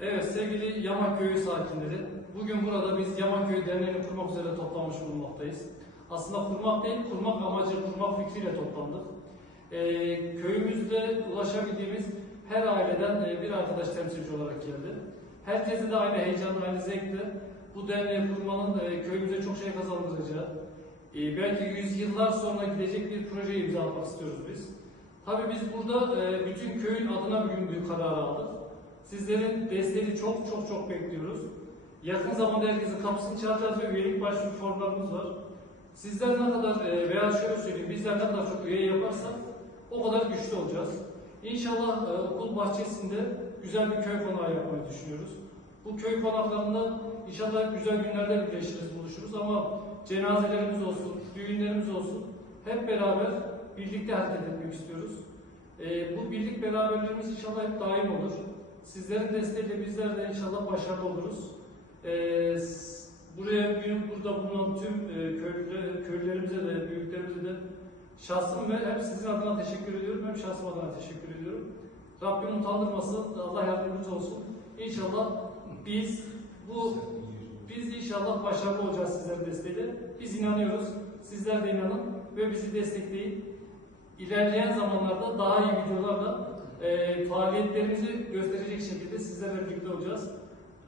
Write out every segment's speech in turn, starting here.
Evet sevgili Yamak Köyü sakinleri, bugün burada biz Yamak Köyü Derneği'ni kurmak üzere toplanmış bulunmaktayız. Aslında kurmak değil, kurmak amacı, kurmak fikriyle toplandık. Ee, köyümüzde ulaşabildiğimiz her aileden e, bir arkadaş temsilci olarak geldi. Herkese de aynı heyecan, aynı zevkle bu derneği kurmanın e, köyümüze çok şey kazandıracağı, e, belki yüzyıllar sonra gidecek bir projeyi imza atmak istiyoruz biz. Tabii biz burada e, bütün köyün adına bugün bir karar aldık. Sizlerin desteğini çok çok çok bekliyoruz. Yakın zamanda herkesin kapısını çalacağız ve üyelik başvuru formlarımız var. Sizler ne kadar e, veya şöyle söyleyeyim, bizler ne kadar çok üye yaparsak o kadar güçlü olacağız. İnşallah e, okul bahçesinde güzel bir köy konağı yapmayı düşünüyoruz. Bu köy konaklarında inşallah güzel günlerde birleşiriz, buluşuruz ama cenazelerimiz olsun, düğünlerimiz olsun hep beraber birlikte hareket etmek istiyoruz. E, bu birlik beraberliğimiz inşallah hep daim olur. Sizlerin desteğiyle bizler de inşallah başarılı oluruz. E, buraya bugün burada bulunan tüm e, köylüler, köylülerimize de, büyüklerimize de şahsım ve hem sizin adına teşekkür ediyorum hem şahsım adına teşekkür ediyorum. Rabbim utandırmasın, Allah yardımcımız olsun. İnşallah biz bu biz inşallah başarılı olacağız sizlerin desteğiyle. Biz inanıyoruz. Sizler de inanın ve bizi destekleyin ilerleyen zamanlarda daha iyi videolarla e, faaliyetlerimizi gösterecek şekilde sizlerle birlikte olacağız.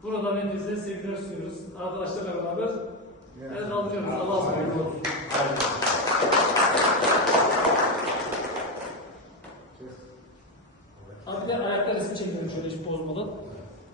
Buradan hepinize sevgiler sunuyoruz. Arkadaşlarla beraber evet. el kaldırıyoruz. Allah'a emanet olun. Abi de ayaklar isim çekiyorum şöyle hiç bozmadan.